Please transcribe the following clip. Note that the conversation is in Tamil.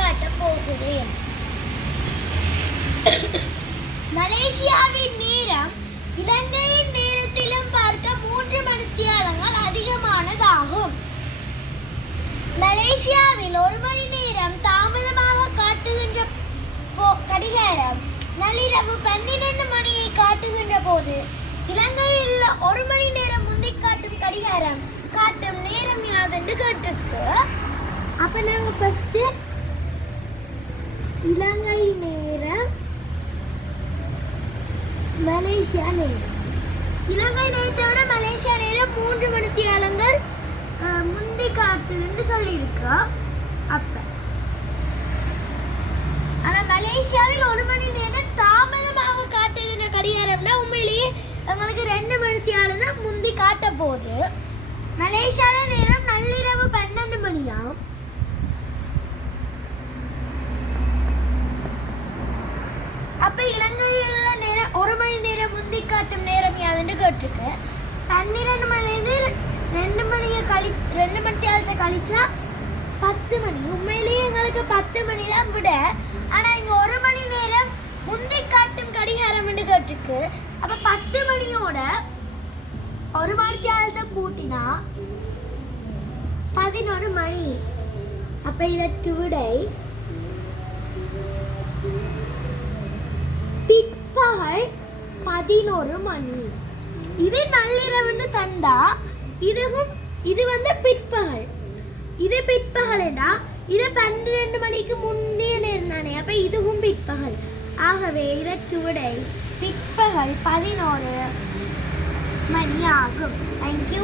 காட்டப் போகிறேன். மலேசியாவின் நேரம் இலங்கையின் நேரத்திலும் பார்க்க 3 மணித்தியாலங்கள் அதிகமானதாகும். மலேசியாவில் 1 மணி நேரம் தாமதமாக காட்டுகின்ற கடிகாரம் நள்ளிரவு 12 மணியை காட்டுகின்ற போது இலங்கையில் 1 மணி நேரம் முந்தி காட்டும் கடிகாரம் காட்டும் நேரம் யாதென்று கேட்டிருக்கு. அப்ப நாங்க ஃபர்ஸ்ட் இலங்கை நேரம் மலேசியா நேரம், இலங்கை நேரத்தை விட மலேசியா நேரம் 3 மணித்தியாலங்கள் முந்தி காட்டுதுன்னு சொல்லியிருக்கு. அப்ப ஆனா மலேசியாவில் 1 மணி நேரம் தாமதமாக காட்டுகின்ற கடிகாரம்னா உண்மையிலேயே எங்களுக்கு 2 மணித்தியாலம் தான் முந்தி காட்ட போகுது. மலேசியால நேரம் நள்ளிரவு 12 மணியாம். அப்ப இலங்கையில் நேரம் 1 மணி நேரம் முந்தி காட்டும் நேரம் யாதுன்னு கேட்டிருக்கு. 12 மணிலேருந்து 2 மணியை 2 மணித்தியாலத்தை கழிச்சா 10 மணி. உண்மையிலேயே எங்களுக்கு 10 மணி தான் விட, ஆனா இங்க 1 மணி நேரம் முந்தி காட்டும் கடிகாரம் என்று கேட்டிருக்கு. அப்ப 10 மணியோட 1 மணித்தியாலத்தை கூட்டினா 11 மணி. அப்ப இதற்கு விடை பிற்பகல் 11 மணி. இது நள்ளிரவுன்னு தந்தா இது வந்து பிற்பகல். இது பிற்பகல்னா இது 12 மணிக்கு முந்தைய நேரம் தானே. அப்ப இதுவும் பிற்பகல். ஆகவே இதற்கு விடை பிற்பகல் 11 மணி ஆகும். தேங்க்யூ.